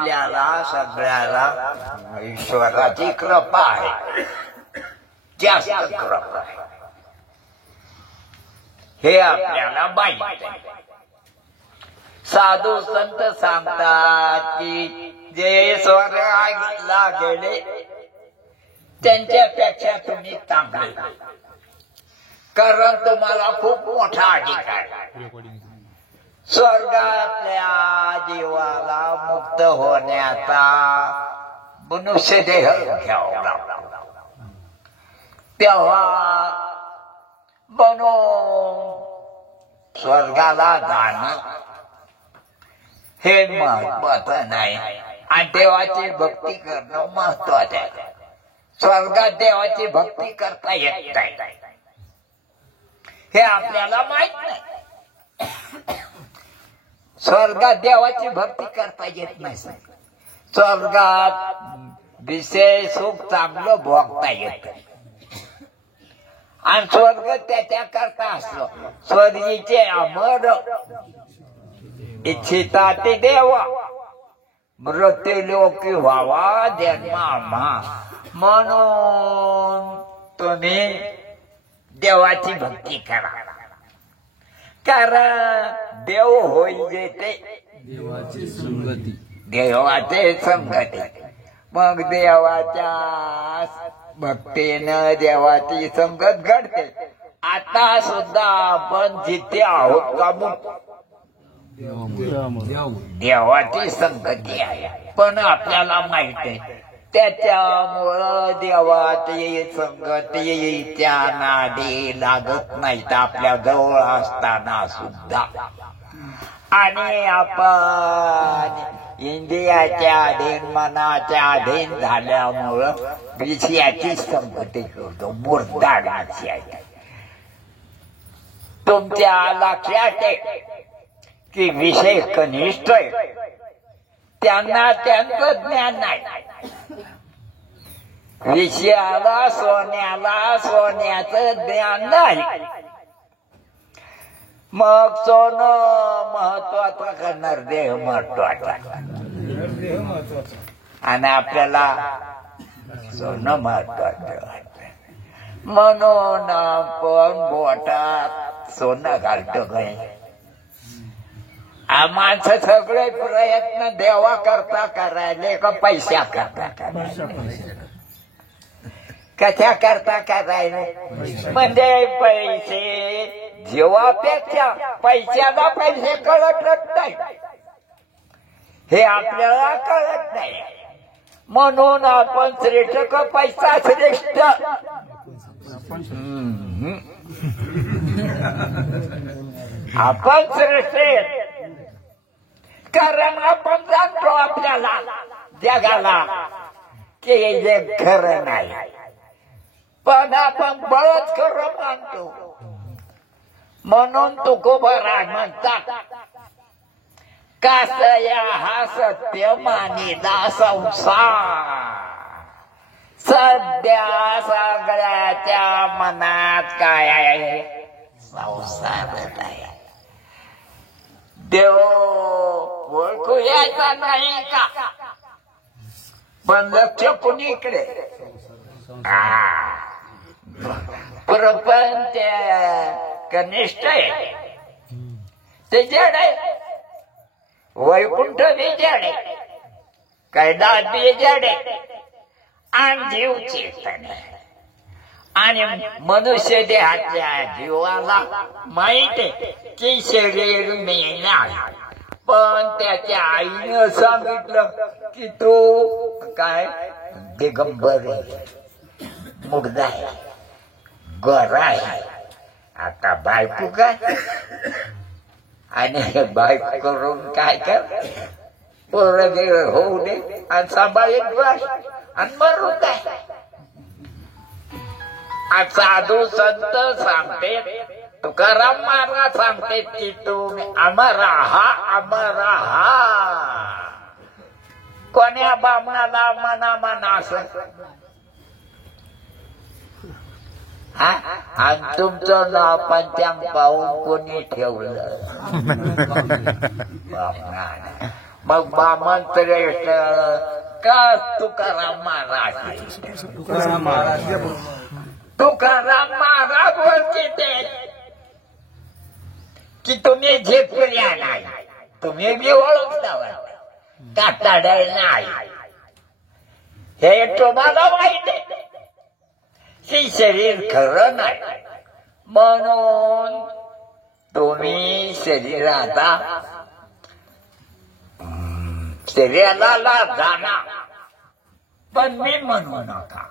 आपल्याला सगळ्याला ईश्वराची कृपा आहे, जास्त कृपा आहे हे आपल्याला माहित आहे. साधू संत सांगतात की जे स्वर्गाला गेले त्यांच्यापेक्षा तुम्ही चांगले, कारण तुम्हाला खूप मोठा अधिकार आहे. स्वर्गातल्या जीवाला मुक्त होण्याचा मनुष्य देह घ्यावा लागतो, तेव्हा बनून स्वर्गाला जाणं हे महत्वाचं नाही आणि देवाची भक्ती करणं महत्वाचं आहे. स्वर्गात देवाची भक्ती करता येत नाही हे आपल्याला माहित नाही. स्वर्गात देवाची भक्ती करता येत नाही. स्वर्गात विषय सुख चांगलं भोगता येत आणि स्वर्ग त्याच्या करता असलो. स्वर्गीचे अमर इच्छिता ते देवा, मृत्यू लोकी व्हावा जन्म आम्हा. म्हणून तुम्ही देवाची भक्ती करा, कारण देव होईल ते देवाची संगती, देवाचे संगती. मग देवाच्या भक्तीनं देवाची संगत घडते. आता सुद्धा आपण जिथे आहोत का देवाची संगती आहे, पण आपल्याला माहित आहे त्याच्यामुळं देवाची संगतीच्या नादी लागत नाहीत आपल्या जवळ असताना सुद्धा. आणि आपण इंद्रियाच्या अधीन मनाच्या अधीन झाल्यामुळं विषयाची संगती करतो, मुर्दाडाची आहे. तुमच्या लक्षात आहे की विषय कनिष्ठ आहे, त्यांना त्यांचं ज्ञान नाही. विषयाला सोन्याला सोन्याचं ज्ञान नाही. मग सोनं महत्वाचं का नरदेह महत्वाचा? आणि आपल्याला सोनं महत्वाचं वाटतं, म्हणून आपण बोटात सोनं घालतो. काय माणसं सगळे प्रयत्न देवा करता करायले का पैसा करता करायले? कशा करता करायले? म्हणजे पैसे जीवापेक्षा पैशाला पैसे कळतच नाही हे आपल्याला कळत नाही. म्हणून आपण श्रेष्ठ का पैसा श्रेष्ठ? आपण श्रेष्ठ कारण आपण जाणतो आपल्याला जगाला की हे जग खरं नाही, पण आपण बळच खरं मानतो. म्हणून तुकोबा म्हणतात कासया हा सत्य मानिला संसार. सध्या सगळ्याच्या मनात काय आहे? संसार आहे. देव ओळखू यायचा नाही का? पण लक्ष कुणीकडे? प्रपंच कनिष्ठ आहे ते जड आहे, वैकुंठ बी जड आहे, कैलास बी जड आहे आणि जीव चेतन आहे. आणि मनुष्य देहाच्या जीवाला माहित आहे की शरीर मिळणार, पण त्याच्या आईनं सांगितलं की तो काय दिगंबर आहे, मुग्ध आहे, गोरा आहे. आता बायको काय आणि बायको करून काय कर पोरं होऊ दे आणि सांभाळीत बस आणि मरू काय. साधू संत सांगते, तुकाराम महाराज सांगते की तुम्ही अमर आहा. कोण्या बामणाला मना मना असं आणि तुमचं नाव पंचांग पाहून कोणी ठेवलं? मग बामण श्रेष्ठ का तुकाराम महाराज? तुकाराम महाराज बोलते ते की तुम्ही झेपल्या नाही, तुम्ही बी ओळखता काटाडळ नाही, हे तुम्हाला माहित आहे. हे शरीर खरं नाही, म्हणून तुम्ही शरीराला जाणार, पण मी म्हणू नका.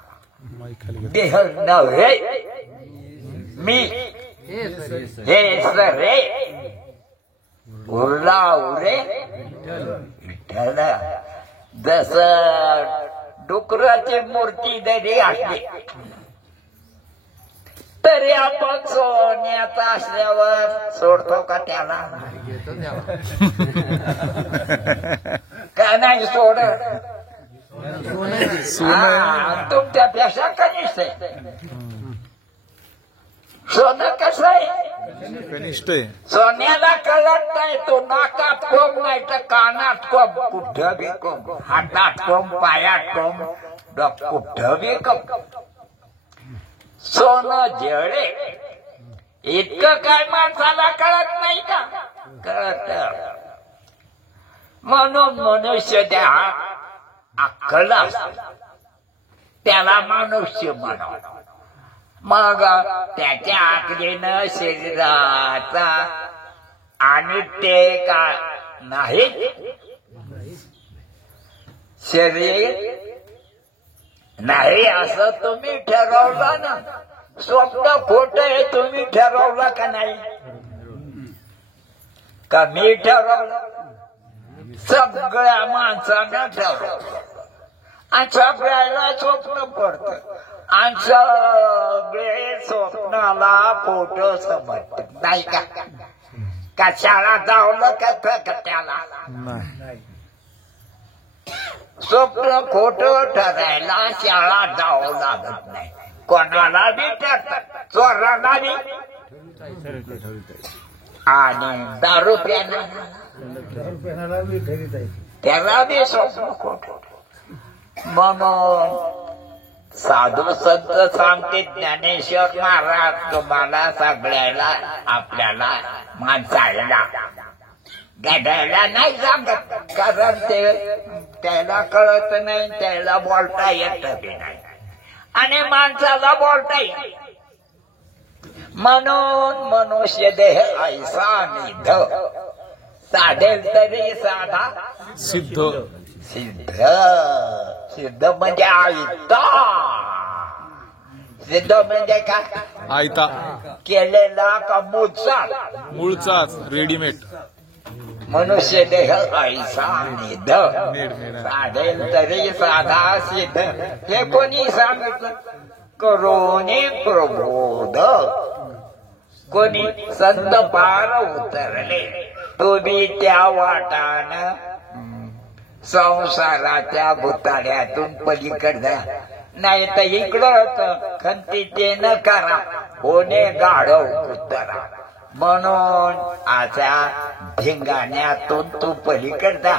देह नव्हे मी, हे सरे उरला उरे विठ्ठल. जस डुकराची मूर्ती जरी असली तरी आपण सोन्याचा असल्यावर सोडतो का त्याला? का नाही सोडत? तुमच्यापेक्षा कनिष्ठ आहे. सोनं कसं आहे? कनिष्ठ आहे. सोन्याला कळत नाही, तो नाकात कोंब नाही तर कानात कोंब, कुठं बी कोंब, हातात कोंब, पायात कोंब, कुठं बी कोंब. सोनं जळे इतकं काय माणसाला कळत नाही का? कळत. म्हणून मनुष्य त्या अक्कल त्याला मनुष्य म्हणावं. मग त्याच्या आकलीनं शरीराचा आणि ते का नाही, शरीर नाही असं तुम्ही ठरवलं ना. स्वप्न खोट आहे तुम्ही ठरवलं का नाही? का मी ठरवलं? सगळ्या माणसांना ठरवलं आणि सगळ्याला स्वप्न पडतं आणि सगळे स्वप्नाला खोट समजतात नाही का? का शाळा जावलं का त्याला? स्वप्न खोट ठरायला शाळा जावं लागत नाही. कोणाला बी ठरतात, चोराला बी आणि दारू प्यायला त्याला बी स्वप्न खोट. म्हणून साधू संत सांगते ज्ञानेश्वर महाराज तुम्हाला सगळ्याला आपल्याला माणसाला गाड्याला नाही सांगत, कारण ते त्याला कळत नाही, त्याला बोलता येत नाही आणि माणसाला बोलता येत. म्हणून मनुष्य देह ऐसा निध, साधेल तरी साधा सिद्ध. सिद्ध. सिद्ध म्हणजे आयता. सिद्ध म्हणजे काय? आयता केलेला का मूळचा? मूळचाच, रेडीमेड. मनुष्य देह ऐसा निध, साधेल तरी साधा सिद्ध. हे कोणी सांगितलं? करोनी प्रबोध. कोणी? संत पार उतरले. तुम्ही त्या वाटानं संसाराच्या भुताड्यातून पलीकडे नाही तर इकडं खंतीचे न करा, होणे गाढव उतरा. म्हणून अशा धिंगाण्यातून तू पलीकडता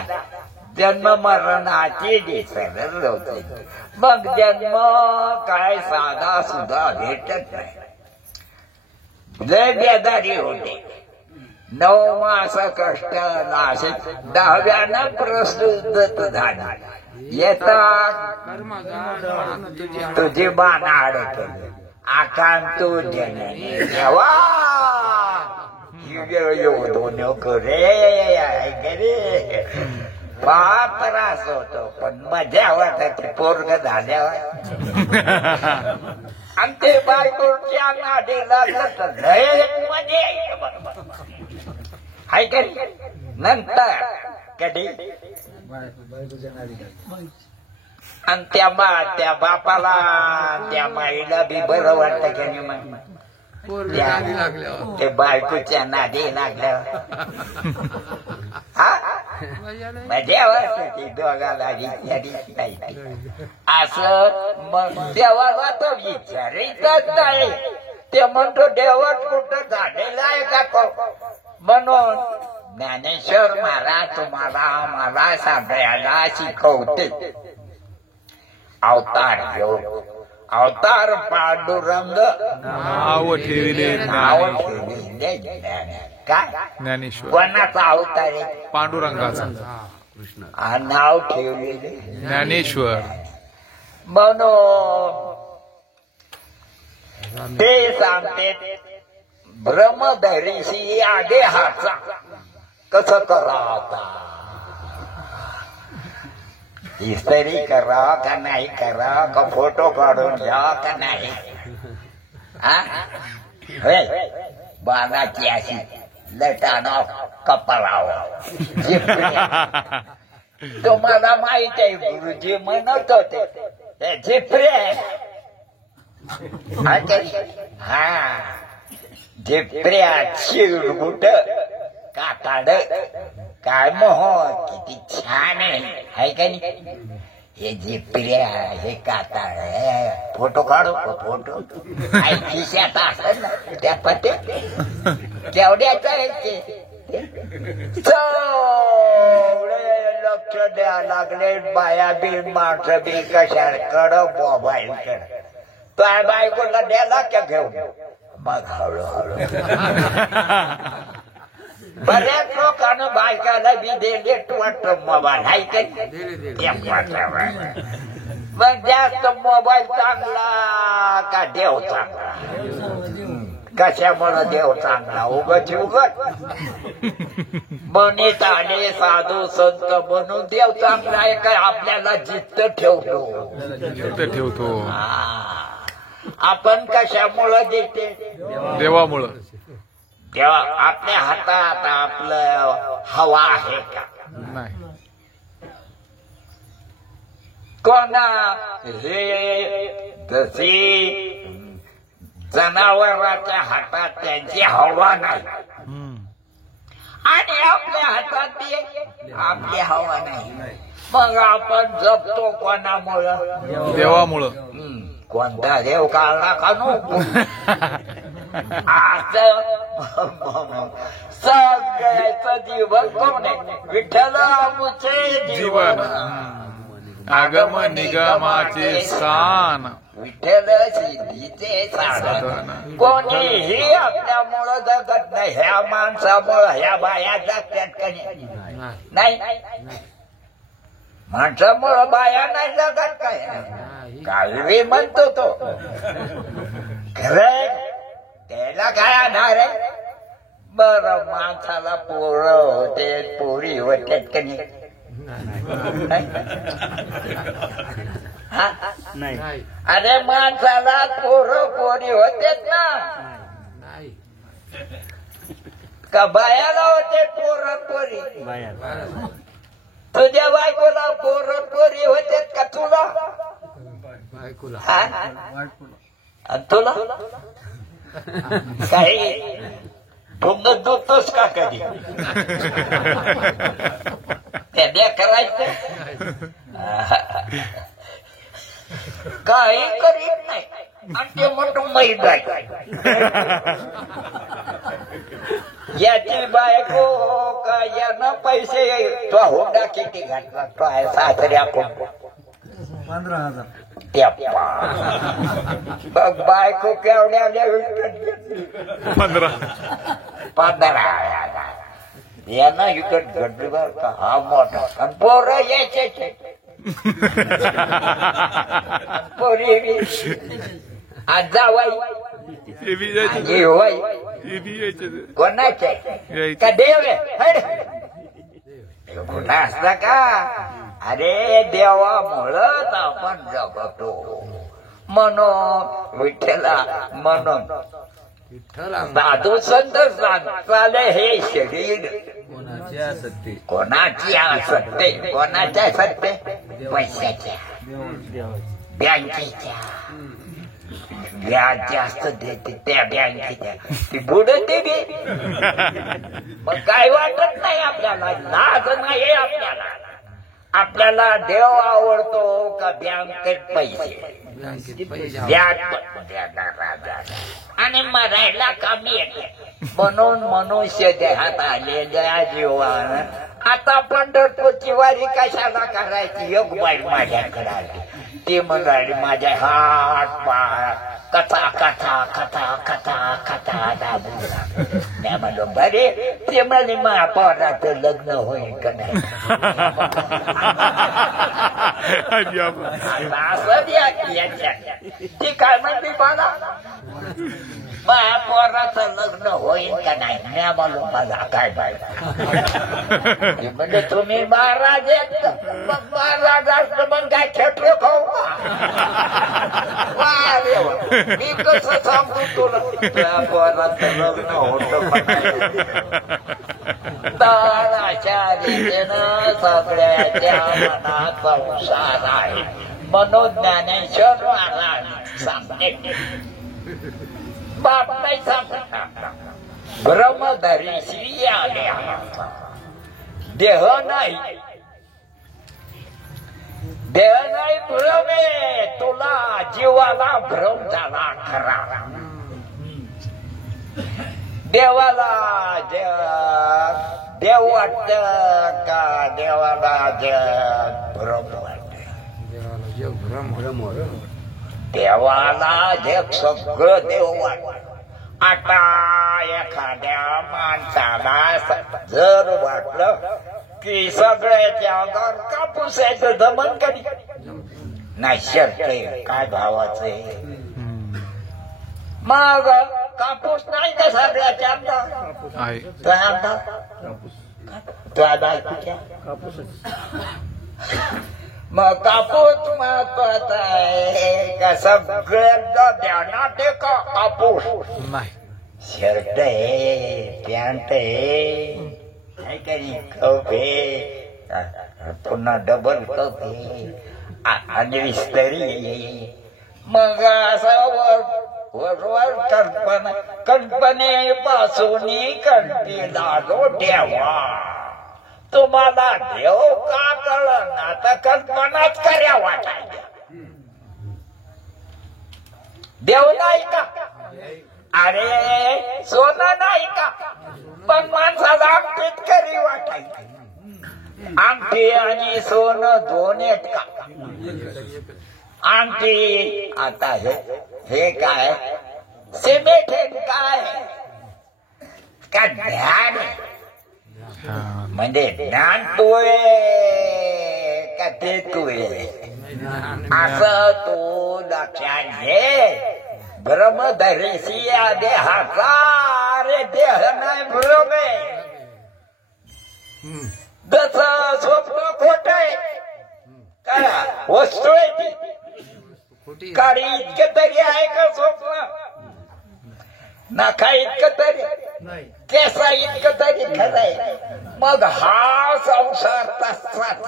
जन्म मरणाची सरळ होते. मग जन्म काय साधा सुद्धा भेटत नाही, लय बेदारी होते. 9 मास कष्ट नाशिक 10व्यानं प्रस्तुत झाला. येता तुझी बाणा अडकली आकांतू जननी देवा दोन करे फार त्रास होतो, पण मजा वाटत पोरग झाल्यावर. आणि ते बायकोच्या नादी लागलं तर लय मजा येते. बरोबर हाय कधी नंतर कधी आणि त्या बापाला त्या माईला बी बरं वाटतं की नाही? मग ते बायकोच्या नादी लागल्यावर हा मजा वाटते दोघाला नाही. असं मग देवाला तो विचारितच नाही. ते म्हणतो देवट कुठं झालेला आहे का? म्हणून ज्ञानेश्वर महाराज तुम्हाला आम्हाला सगळ्याला शिकवते. अवतार योग अवतार पांडुरंग नाव ठेविले नाव ज्ञानेश्वर. ठेविले काय ज्ञानेश्वर कोणाचा अवतार आहे? पांडुरंगाचा नाव ठेवलेले ज्ञानेश्वर. म्हणून ते सांगते ब्रह्मधरीशी आदेहाचा कसं करा आता, इस्त्री करा का नाही करा, का फोटो काढून घ्या का नाही, बाणाची अशी लटाना कपाळावर. तुम्हाला माहित आहे गुरुजी म्हणत होते झिपरे, हा झिपऱ्या शिरगुट काकाड काय मोह किती छान आहे का नाही. हे झिपऱ्या हे काकाड फोटो काढू का फोटो खिशात असेल ना त्या पटे केवढ्याच आहे ते. लक्ष द्या लागले बाया बी माणसं बी कशाकडं मोबाईल कड. काय बायकोला द्याला का घेऊन मग हळूहळू बऱ्याच लोकांना बायकाला बी दिले वाटत मोबाईल आहे का. मग जास्त मोबाईल चांगला का देव चांगला, कशामुळे देव चांगला उगच उगत म्हणत आले साधू संत म्हणून देव चांगला आहे काय आपल्याला जिद्द ठेवतो. आपण कशामुळं देते? देवामुळं. तेव्हा आपल्या हातात आपलं हवा आहे का नाही. कोणा हे जशी जनावरांच्या हातात त्यांची हवा नाही आणि आपल्या हातात आपली हवा नाही. मग आपण जपतो कोणामुळं? देवामुळं. कोणता देव काढला का नको असं सगळ्याचं जीवन कोण आहे? विठ्ठलामुचे जीवन आगम निगमाचे स्थान, विठ्ठल सिद्धीचे साधन. कोणीही आपल्यामुळं जगत नाही. ह्या माणसामुळं ह्या बाया जगतात का नाही? माणसामुळं बाया नाही जगत काय कालवी म्हणतो तो खरं त्याला काय आधार आहे? बरं माणसाला पोरं होते पोरी होते का नाही? अरे माणसाला पोरं पोरी होतेच ना, का बायाला होते पोरं पोरी? तुझ्या बायकोला पोरं पोरी होते का तुला? तुला काही तुमचं दूतच का कधी त्या करायचं काही करीत नाही आणि ते म्हणतो माहीत आहे याची बायको का यानं पैसे तो हुंडा किती घातला तो आहे सासऱ्याकडून 15,000. बघ बायको केवढ्या 15. यानं इकड घडली बर का हा मोठा आणि पोरं यायचे पोरी आज जावाई कोणाचे का देव कुठं असता का? अरे देवामुळंच आपण जगतो म्हणून विठ्ठला म्हणून साधू संत चाले हे शरीर कोणाची असते? कोणाच्या सत्ते? पैशाच्या, बँकेच्या. व्याज जास्त देते त्या बँकेच्या ती बुडते बी. मग काय वाटत नाही आपल्याला, लाज नाही आपल्याला. आपल्याला देव आवडतो का बँकेत पैसे? व्याज राजा आणि मरायला कमी येते म्हणून मनुष्य देहात आलेल्या जीवान आता पंढरपूरची वारी कशाला करायची? योग बाई माझ्याकडे आली, ती म्हणाली माझ्या हात पाय कथा कथा कथा कथा कथा दाबू नाही म्हणलो बरे. ते म्हणे महापौराचं लग्न होईल का नाही? असं याच्यात ती काय म्हणते मला महापौराचं लग्न होईल का नाही? नाही म्हणलो मला काय पाहिजे म्हणजे तुम्ही महाराज आहेत मग महाराज असतं मग काय खेटलो खाऊ का? वा रे वा. मी कसं सांगू तुला महापौराचं लग्न होतं का नाही? तर अशा रीतीनं सगळ्याच्या मनात संसार आहे म्हणून ज्ञानेश्वर महाराज सांगते बाप नाही सांगता ब्रह्मधरी श्री आले देह नाही, देह नाही भ्रम आहे तुला, जीवाला भ्रम झाला खरा. देवाला देव वाटत का देवाला भ्रम वाटत? देवाला जग सगळं देव वाटत. आता एखाद्या माणसाला जर वाटलं की सगळ्याच्या अंगावर कापूस यायचं दमन कधी नाही शर्ट काय भावाचं मग कापूस नाही का सगळ्याच्या अंगावर? मग कापूस महत्वाचा आहे का? सगळ्यांना ध्यानात आहे का कापूस? नाही. शर्ट आहे, पॅन्ट आहे का नाही, कप आहे, पुन्हा डबल कप आहे आणि विस्तरी. मग असं वरवर कल्पनेपासून कल्पीला ठेवा. तुम्हाला देव का कळलं ना तर कल्पनाच कर्या वाटायच्या. देव नाही का? अरे सोनं नाही का? पण माणसाला अंगठीत करी वाटायची. अंगठी आणि सोनं दोन आहेत का? अंगठी आता हे काय सिमेंट हे काय का ध्यान म्हणजे ज्ञान तू का ते तू असं तू लक्षात घे. ब्रह्मधरीशी या देहाचा रे देह नाही भ्रम आहे. जसं स्वप्न खोट आहे का वस्तू आहे ती काळी इतकं तरी आहे का स्वप्न? नखा इतकं तरी केसा इतकं तरी खरं आहे. मग हा संसार तसाच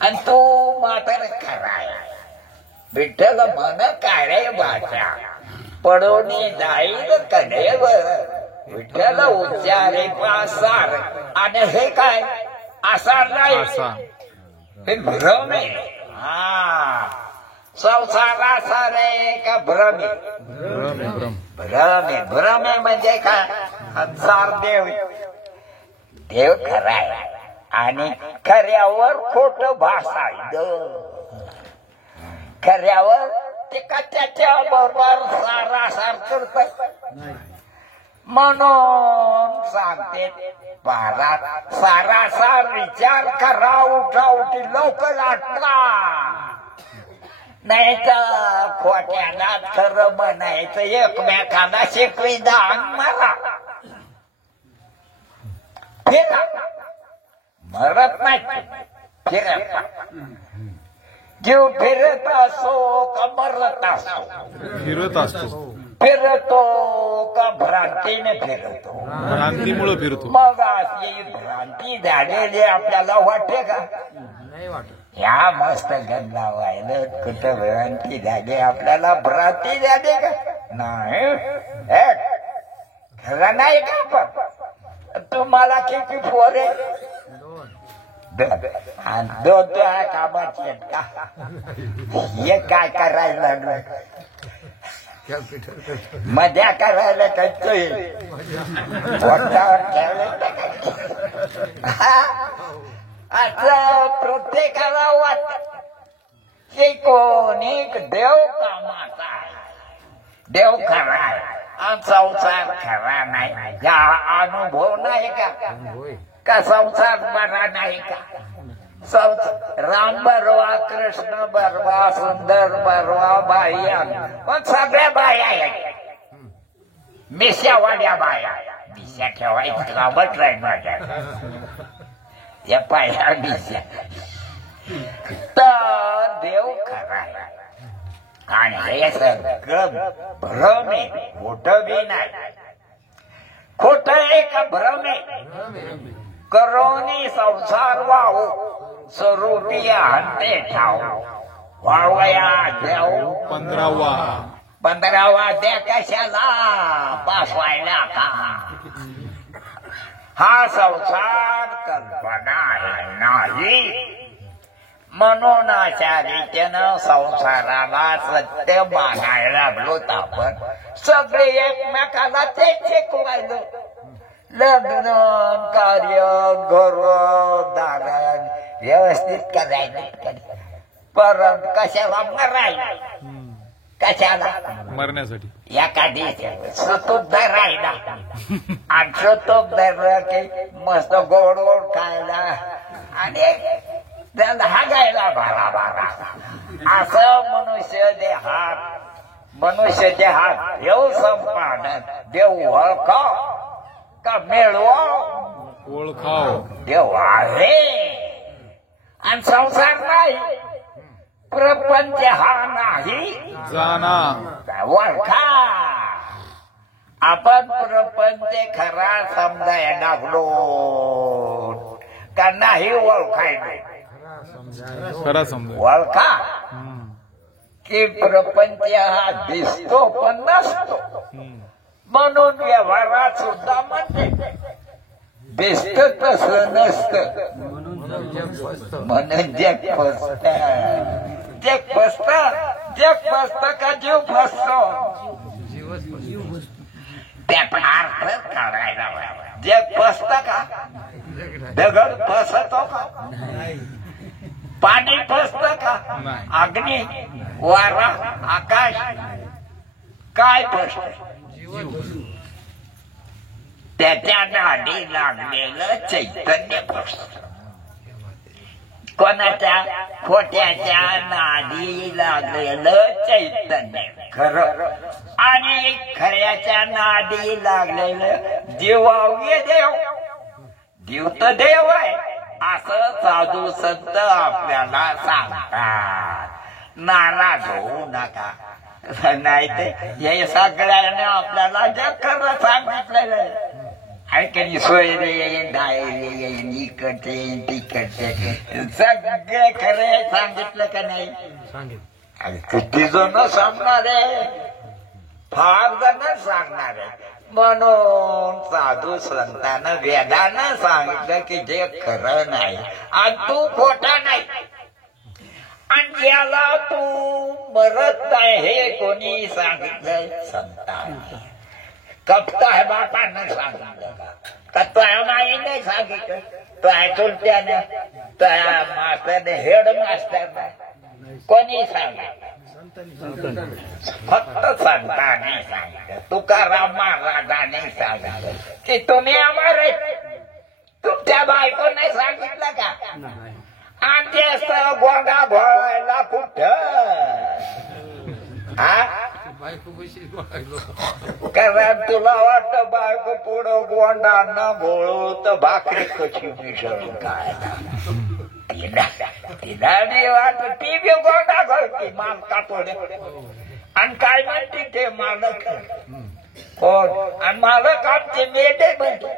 आणि तो म्हातारा खरा आहे. विठ्ठल मन काळे भाषा पडोनी जाईल कडेवर विठ्ठल उच्चारे पासार. आणि हे काय आसार नाही, हे भ्रम आहे. हा संसारा सारे का भ्रम आहे? भ्रम आहे म्हणजे काय? संसार देव देव खरा आहे आणि खऱ्यावर खोट भासायचं. खऱ्यावर ते त्याच्या बरोबर सारासार करत म्हणून सांगते पारात सारासार विचार करा. उठाउठी लवकर आटला नाही तर खोट्याला खरं म्हणायचं. एकमेकाला शिकवी दान मारा फिरा मरत नाही फिरत. जीव फिरत असो का मरत असो फिरत असतो. फिरतो का भ्रांतीने फिरतो? भ्रांतीमुळे फिरतो. मग अशी भ्रांती झालेली आपल्याला वाटते का? नाही वाटत. ह्या मस्त गंधा व्हायला कुठं भ्रांती झाली आपल्याला? भ्रांती झाली का? नाही खरं नाही का? पण तुम्हाला किती पोरे? दोन तुझ्या कामाचे आहेत का? हे काय करायला लागलं? मजा करायला काय असं प्रत्येकाला वाटत की कोणी देव कामाचा आहे, देव खरा आहे आणि संसार खरा नाही. या अनुभव नाही का संसार बरा नाही का? राम बरवा, कृष्ण बरवा, सुंदर बरवा, बाया पण सगळ्या बाया आहेत. मिश्यावाल्या बाया, मिश्या ठेवायचं कामच नाही माझ्या या पाया मिश्या. तर देव खरा आहे आणि हे सगळं भ्रम आहे, खोटं बी नाही. खोट आहे का भ्रम आहे? करोनी संसार वाहू स्वरूपी हंते ठाव वाळवया देव 15वा द्या कशाला पासवायला का? हा संसार कल्पना नाही म्हणून अशा रीतीनं संसाराला सत्य मानायला लागलो. आपण सगळे एकमेकाला तेच शिकवायलो. लग्न कार्य घर दारण व्यवस्थित करायचं, परंतु कशाला मरायला, कशाला मरण्यासाठी. एखादी सुतूक धरायला आणि सुतूक धरलं की मस्त गोड गोड खायला आणि त्याला हागायला बारा बारा. असं मनुष्य देहात देव संपादन, देव ओळखा का मिळवा, ओळखाव देव आहे आणि संसार नाही, प्रपंच हा नाही जाना. ओळखा. आपण प्रपंच खरा समजायला लागलो का नाही ओळखायला? खरा समजा. ओळखा की प्रपंच हा दिसतो पण नसतो. म्हणून व्यवहारात सुद्धा म्हणते दिसत तसं नसतं म्हणून जग फसत. जग फसत, जग फसत का जीव फसतो? त्याचा अर्थ काढायला. जग फसत का? दगड फसतो का? पाणी फसत का? अग्नी, वारा, आकाश काय फसत? त्याच्या नादी लागलेलं चैतन्य फसत. कोणाच्या? खोट्याच्या नादी लागलेलं चैतन्य खरं आणि खऱ्याच्या नादी लागलेलं जीवाव्य देव. जीव तर देव आहे असं साधू संत आपल्याला सांगतात. नाराज होऊ नका. नाही ते हे सगळ्यांना आपल्याला जग खरं सांगितलेलं आहे की सोयरे येईन, डायरे येईन, इकडचे येईन, तिकडचे सगळे खरे सांगितलं का नाही? किती जण सांगणार आहे? फार जण सांगणार आहे. म्हणून साधू संतांना वेदानं सांगितलं की जे खरं नाही आणि तू खोटा नाही आणि याला तू मरत नाही हे कोणी सांगितलं? संतांनी. कपता है बापानं सांगितलं का? तुझ्या माईने सांगितलं? तुझ्या चुलत्यानं, तुझ्या मास्तरने, हेड मास्टरने कोणी सांगितलं? फक्त संतांनी सांगितलं. तुकाराम महाराजांनी सांगितलं की तुम्ही आम्हाला तुमच्या बायकोने सांगितलं का? आणि असं गोंगा भोळायला कुठं? कारण तुला वाटतं बायको पुढं गोंडा न भोळू तर भाकरी कशी मिसळून काय तिला वाटत ती बी गोंडा घालती माल कापड आणि काय म्हणते ते मालक कोण? आणि मालक आमचे मेढे म्हणते.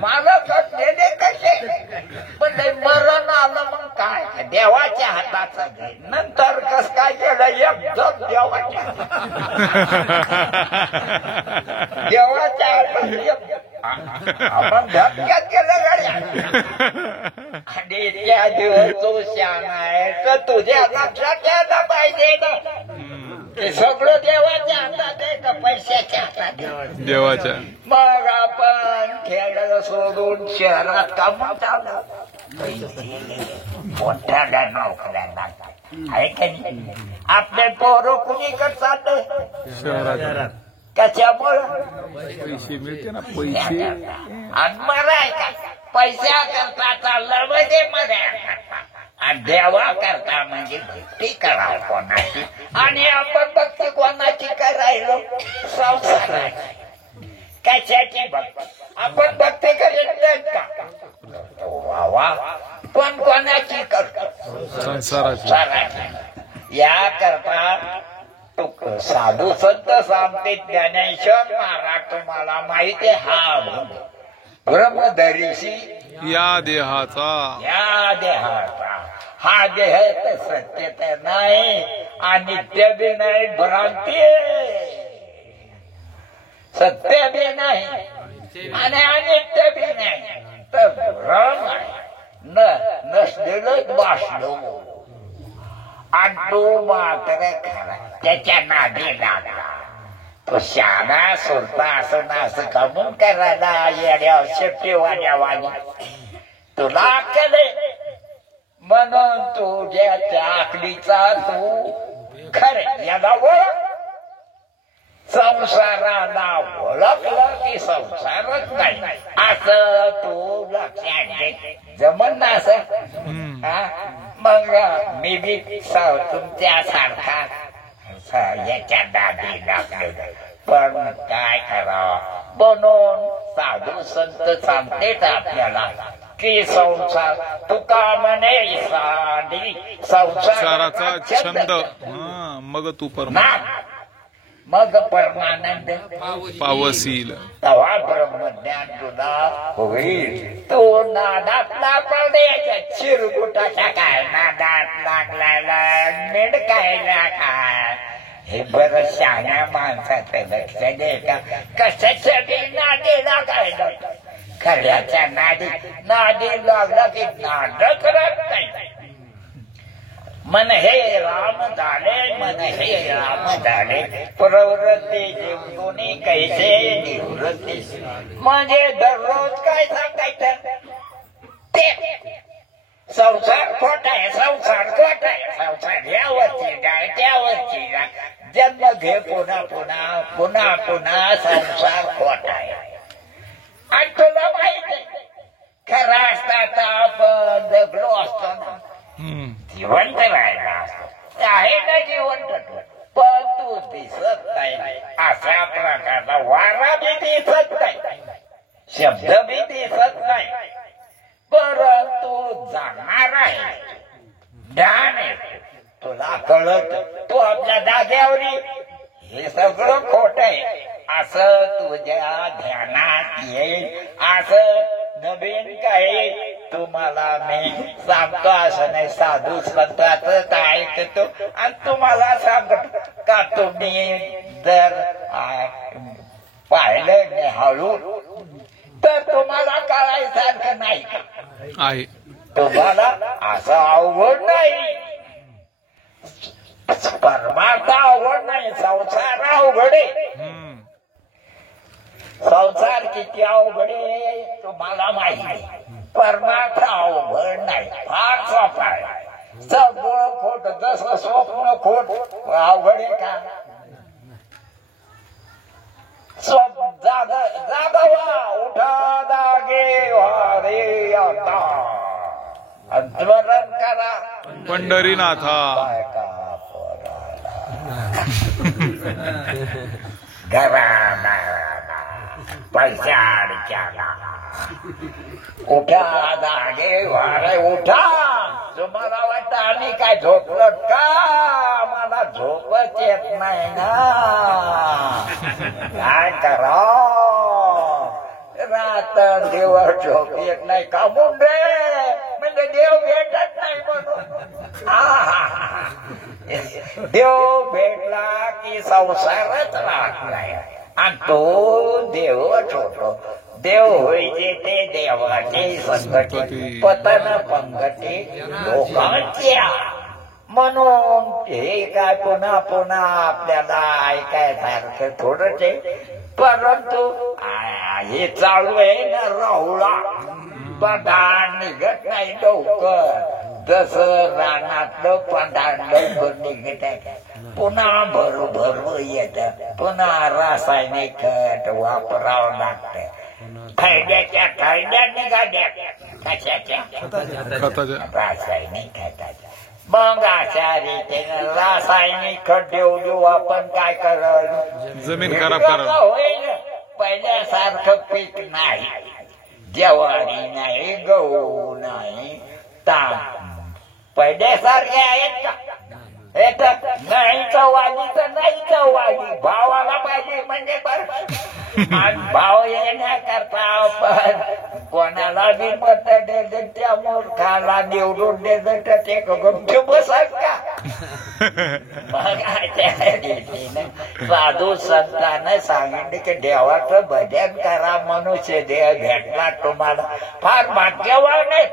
मालक मेढे कसे? पण मरण आलं मग काय? देवाच्या हातात नंतर कस काय केलं? एक जग देवाच्या हातात आपण धक्क्यात केलं गाड्या. आणि त्या दिवस तो शान आहे तर तुझ्या लक्षात यायला पाहिजे ना. ते सगळं देवाच्या हातात आहे का पैशाच्या हातात आहे? देवाच्या. मग आपण खेळ सोडून शहरात कामात आलो मोठ्याला नोकऱ्या लागतात आहे का नाही? आपले पोरं कुणीकडे चालत शहरात कशामुळं पैसे मिळते ना पैसे. आणि मराय का पैसा करता चाललं म्हणजे मर्या आणि देवा करता म्हणजे भक्ती करावं कोणाची. आणि आपण भक्ती कोणाची करायलो? संसाराची. कशाची भक्ती? आपण भक्ती करीत का? वा पण कोणाची करतो? संसाराची. या करता साधू संत सांगते ज्ञानेश्वर महाराज तुम्हाला माहिती हा ब्रह्मदरीशी या देहाचा. या देहाचा हा देह तर सत्य तर नाही अनित्य बी नाही भ्रांती सत्य बी नाही आणि अनित्य बी नाही तर भ्रम आहे. नसलेलंच भासलो आणि तो मात्र खरा त्याच्या नादी लागला. तो शाळा सोडता असं कमून करायला येड्या शेपटीवाल्या वाणी तुला अक्कल म्हणून तुझ्या त्या अकलीचा तू खरे याला ओळख. संसाराला ओळखलं की संसारच नाही असं तू लक्षात घे. जमन ना असं मग मी बी तुमच्या सारखा याच्या दादी लागले पण काय करावं म्हणून साधू संत सांगतेच आपल्याला की संसार तुका म्हणे साधी संसाराचा छंद मग तू मग परमानंद पावसील. तवा ब्रह्मज्ञान तुला होईल. तो नादातला पडद्याच्या चिरकुटाच्या काय नादात लागला मेडकायला काय हे बरं शहाण्या माणसाचं लक्ष दे का? कशासाठी नादी लागायला? खऱ्याच्या नादी लागला की नाटक करत नाही. मन हे राम झाले मन हे राम झाले प्रवृत्ती जीवनी कैसे निवृत्ती. म्हणजे दररोज काय सांगायचं ते संसार खोटा आहे संसार खोटा आहे संसार यावरची गाय त्यावरची गाय जन्म घे पुन्हा पुन्हा पुन्हा पुन्हा संसार खोटा आहे. आणि तुला माहित आहे खरा असता तर आपण जगलो असतो ना जिवंत राहिला असतो आहे ना जिवंत पण तू दिसत नाही. अशा प्रकारचा वारा बी दिसत नाही शब्द बी दिसत नाही परंतु जाणार आहे ज्ञान आहे तुला कळत तू आपल्या जाग्यावरी हे सगळं खोट आहे असं तुझ्या ध्यानात येईल. असं नवीन काही तुम्हाला मी सांगतो असं नाही साधू संतांच ऐकतो आणि तुम्हाला सांगतो का तुम्ही जर पाहिलं हळू तर तुम्हाला कळायसारखं नाही का आहे. तुम्हाला असं अवघड नाही. परमार्थ अवघड नाही संसार अवघड आहे. संसार किती अवघड आहे तुम्हाला माहिती. परमार्थ अवघड नाही फार सोपा आहे. सगळं खोट जसं स्वप्न खोट अवघड आहे का? जागवा उठा जागे वारे आता स्मरण करा पंढरीनाथा. घराला पैशाला उठा जागे वारे उठा. तुम्हाला वाटतं आम्ही काय झोपलो का? मला झोपच येत नाही ना. काय करा रात्र दिवस झोप येत नाही का मुंडे म्हणजे देव भेटत नाही म्हणून. देव भेटला की संसारच राहत नाही आणि तो देवच होतो. देव होईचे ते देवाचे संकटी पतन पंगती लोकांच्या म्हणून हे काय पुन्हा पुन्हा आपल्याला ऐकायसारखं थोडंच आहे. परंतु हे चालू आहे ना राहुळा पधार निघत नाही लवकर. जसं रानातलं पधार लवकर निघत आहे पुन्हा भरू येत. पुन्हा रासायनिक खत वापरावं लागतं. खैड्याच्या खैड्या निघाल्या कशाच्या रासायनिक खताच्या. मग अशा रीतीने रासायनिक खत देऊ आपण काय करावं. जमीन खराब करा होईल. पहिल्यासारखं पीक नाही. ज्वारी नाही गहू नाही तांब पहिल्यासारखे आहेत का. नाही चवाली तर नाही चवाली. भावाला पाहिजे म्हणजे बरं. आणि भाव येण्याकरता आपण कोणाला बी मत द्यायचं त्या मूर्खाला निवडून द्यायचं तर ते गमचे बसत का. मग त्या रीतीने साधू संतांना सांगितले की देवाचं भजन करा. मनुष्य देह भेटला तुम्हाला फार भाग्यवान नाही.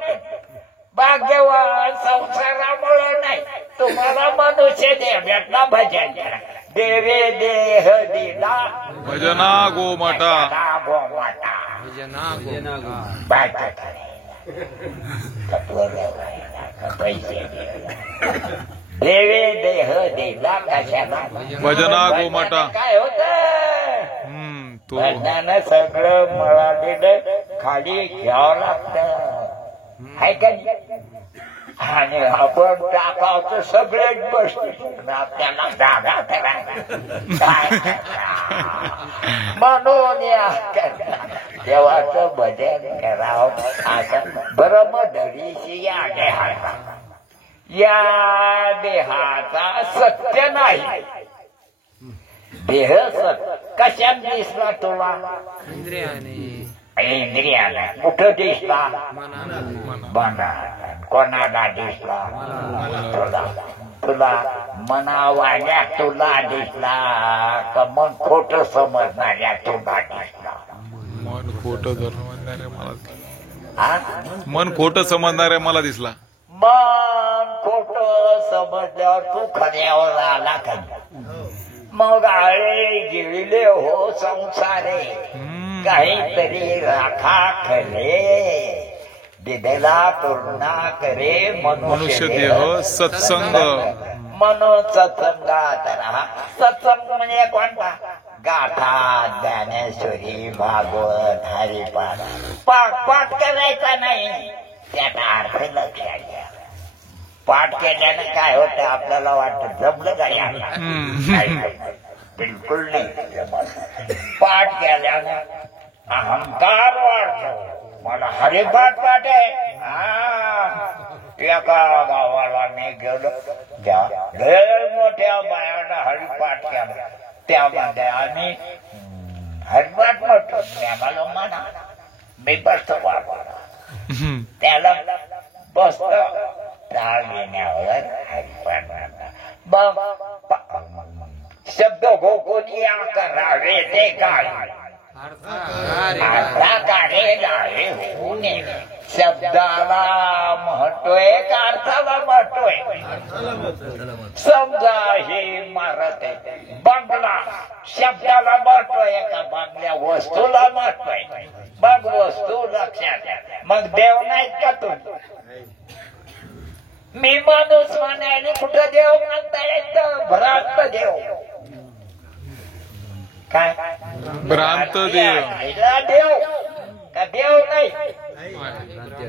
भाग्यवान संसारामुळे नाही. तुम्हाला मनुष्य देह भेटला भजन करा. देवे देह दिला भजना गोमाता गोमाता पैसे देवे देह दिला कशाला भजना गोमाता. काय होत तो भजनानं सगळं मिळालेलं खाली घ्यावं लागतं आहे का. आणि आपण टाकावचं सगळेच बसतो आपल्याला जागा करायला. म्हणून या देवाचं भजन करावं. असं ब्रह्मधरीशी या देहाचा सत्य नाही. देह सत्य कशात दिसला तुला. इंद्रियाला कुठं दिसला. मनात. कोणाला दिसला तुला मनावाल्या तुला दिसला का मन खोट समजणाऱ्या तुला दिसला. मन खोट समजणाऱ्या मला दिसला. मन खोट समजल्यावर तू खऱ्यावर आला का. मग आळे गिळले हो संसारे काहीतरी राखा खरे. दिदेला करुणा करे मनुष्य देह सत्संग. म्हणून सत्संगात राहा. सत्संग म्हणजे कोणता. गाथा ज्ञानेश्वरी भागवत हरिपाठ. पाठ करायचा नाही. त्याचा अर्थ लक्षात घ्या. पाठ केल्यानं काय होतं आपल्याला वाटतं जमलं काय. बिलकुल नाही. पाठ केल्यानं अहंकार वाढतो. मला हरिपाठ पाठ आहे. एका गावाला मी गेलो त्या लय मोठ्या बायाला हरिपाठ केला. त्यामध्ये आम्ही हरिपाठ म्हणतो. मला म्हणा मी बसतो बाबा. त्याला बसतो टाळ घेण्यावर हरिपाठ म्हणा. शब्द कोणी करावे ते काय आता काढेला शब्दाला महत्वय का अर्थाला महत्वय. समजा हे इमारत आहे. बंगला शब्दाला महत्वय का बंगल्या वस्तूला महत्वय. मग वस्तू लक्षात द्या. मग देव नाहीत का तुम्ही. मी माणूस म्हणायला कुठं देव म्हणता येतं. भ्रांत देव काय भ्रांत देव. देव का देव नाही.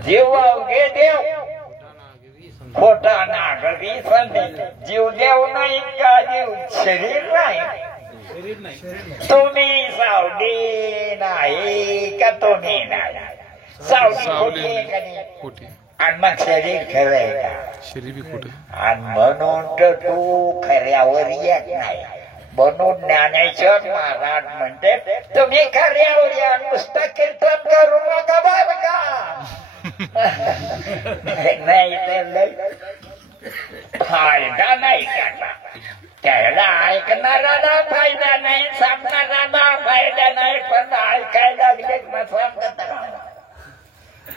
जीव अवघे देव खोटा नागरी संधी. जीव देव नाही का. जीव शरीर नाही. तुम्ही सावली नाही का. तुम्ही नाही. सावली खोटी आणि मग शरीर खरं आहे का. शरीर बी खोट. आणि म्हणून तर तू खऱ्यावर येत नाही. म्हणून ज्ञानेश्वर महाराज म्हणते तुम्ही खऱ्यावर या. नुसतं कीर्तन करू नका बर का. नाही तर फायदा नाही त्याला. त्याला ऐकणारा फायदा नाही. सांगणारा फायदा नाही. पण ऐकायला लागले ना सांगत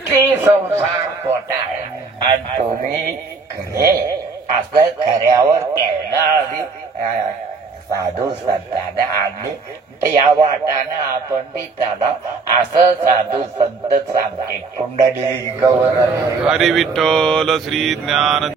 की संसार खोटा आहे आणि तुम्ही खरे. असं खऱ्यावर त्याला आधी साधू संतांना आणली तर या वाटानं आपण बी त्याला असं साधू संत सांगते कुंडली गवर हरी विठ्ठल श्री ज्ञान